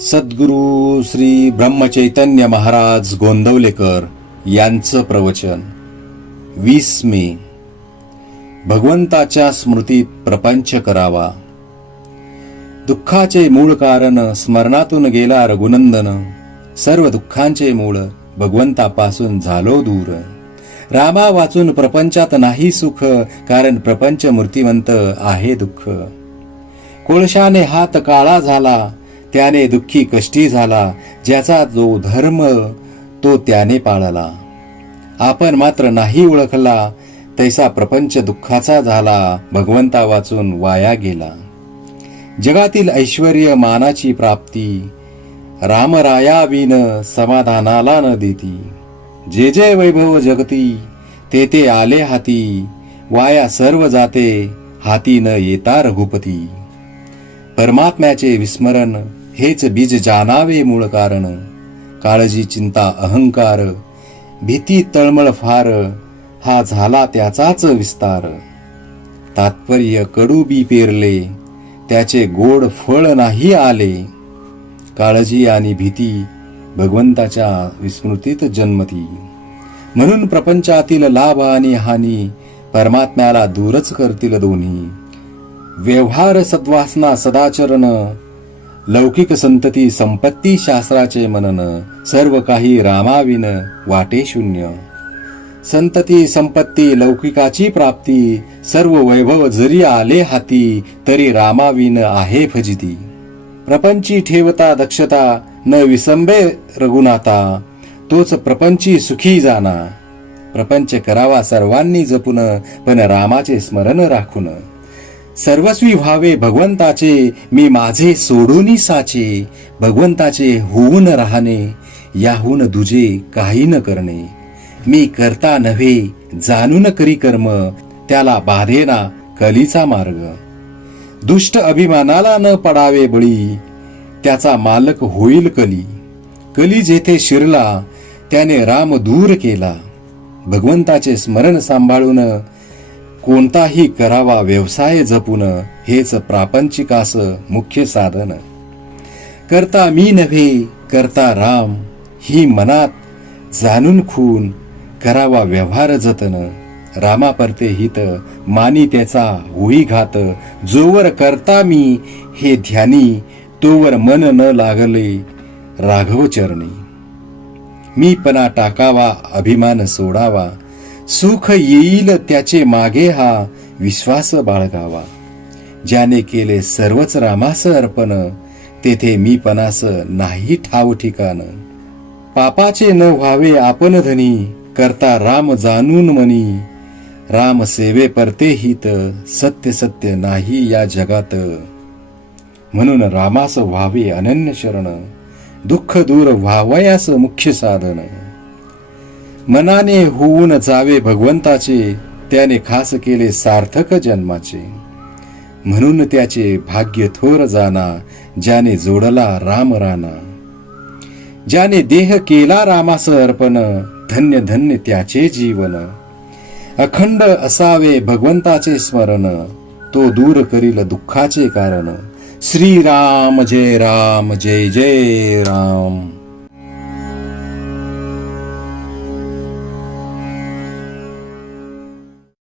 सद्गुरु श्री ब्रह्मचैतन्य महाराज गोंदवलेकर यांचं प्रवचन 20 मे. भगवंताच्या स्मृतीत प्रपंच करावा. दुःखाचे मूळ कारण स्मरणातून गेला रघुनंदन. सर्व दुःखांचे मूळ भगवंतापासून झालो दूर. रामा वाचून प्रपंचात नाही सुख, कारण प्रपंच मूर्तिवंत आहे दुःख. कोळशाने हात काळा झाला, त्याने दुःखी कष्टी झाला. ज्याचा जो धर्म तो त्याने पाळला. आपण मात्र नाही ओळखला, तैसा प्रपंच दुःखाचा झाला. भगवंता वाचून वाया गेला. जगातील ऐश्वर्य मानाची प्राप्ती, रामरायाविन समाधानाला न देती. जे जे वैभव जगती, ते ते आले हाती. वाया सर्व जाते, हाती न येता रघुपती. परमात्म्याचे विस्मरण हेच बीज जाणावे मूळ कारण. काळजी चिंता अहंकार, भीती तळमळ फार, हा झाला त्याचाच विस्तार. तात्पर्य कडू बी पेरले, त्याचे गोड फळ नाही आले. काळजी आणि भीती भगवंताच्या विस्मृतीत जन्मती. म्हणून प्रपंचातील लाभ आणि हानी परमात्म्याला दूरच करतील दोन्ही. व्यवहार सद्वासना सदाचरण, लौकिक संतती संपत्ती शास्त्राचे मनन. सर्व काही रामाविन वाटे शून्य. संतती संपत्ती लौकिकाची प्राप्ती, सर्व वैभव जरी आले हाती. तरी रामाविन आहे फजिती. प्रपंची ठेवता दक्षता, न विसंबे रघुनाथा. तोच प्रपंची सुखी जाना. प्रपंच करावा सर्वांनी जपून, पण रामाचे स्मरण राखून. सर्वस्वी व्हावे भगवंताचे, मी माझे सोडून साचे. भगवंताचे होऊन राहणे, याहून दुजे काही न करणे. मी करता नव्हे जाणून करी कर्म, त्याला बाधेना कलीचा मार्ग. दुष्ट अभिमानाला न पडावे बळी, त्याचा मालक होईल कली. कली जेथे शिरला, त्याने राम दूर केला. भगवंताचे स्मरण सांभाळून, कोणताही करावा व्यवसाय जपून. हेच प्रापंचिकास मुख्य साधन. करता मी नव्हे करता राम, ही मनात जाणून खून. करावा व्यवहार जतन, रामा परते हित. मानी त्याचा होई घात. जोवर करता मी हे ध्यानी, तोवर मन न लागले राघव चरणी. मी पणा टाकावा अभिमान सोडावा. सुख येईल त्याचे मागे हा विश्वास बाळगावा. ज्याने केले सर्वच रामास अर्पण, तेथे मी पणास नाही ठाव ठिकाण. पापाचे न व्हावे आपण धनी, करता राम जाणून मनी. राम सेवे परते हित, सत्य सत्य नाही या जगात. म्हणून रामास व्हावे अनन्य शरण, दुःख दूर व्हावयास मुख्य साधन. मनाने होऊन जावे भगवंताचे, त्याने खास केले सार्थक जन्माचे. म्हणून त्याचे भाग्य थोर जाना, ज्याने जोडला राम राना. ज्याने देह केला रामास अर्पण, धन्य धन्य त्याचे जीवन. अखंड असावे भगवंताचे स्मरण, तो दूर करील दुःखाचे कारण. श्रीराम जय राम, जय जय राम.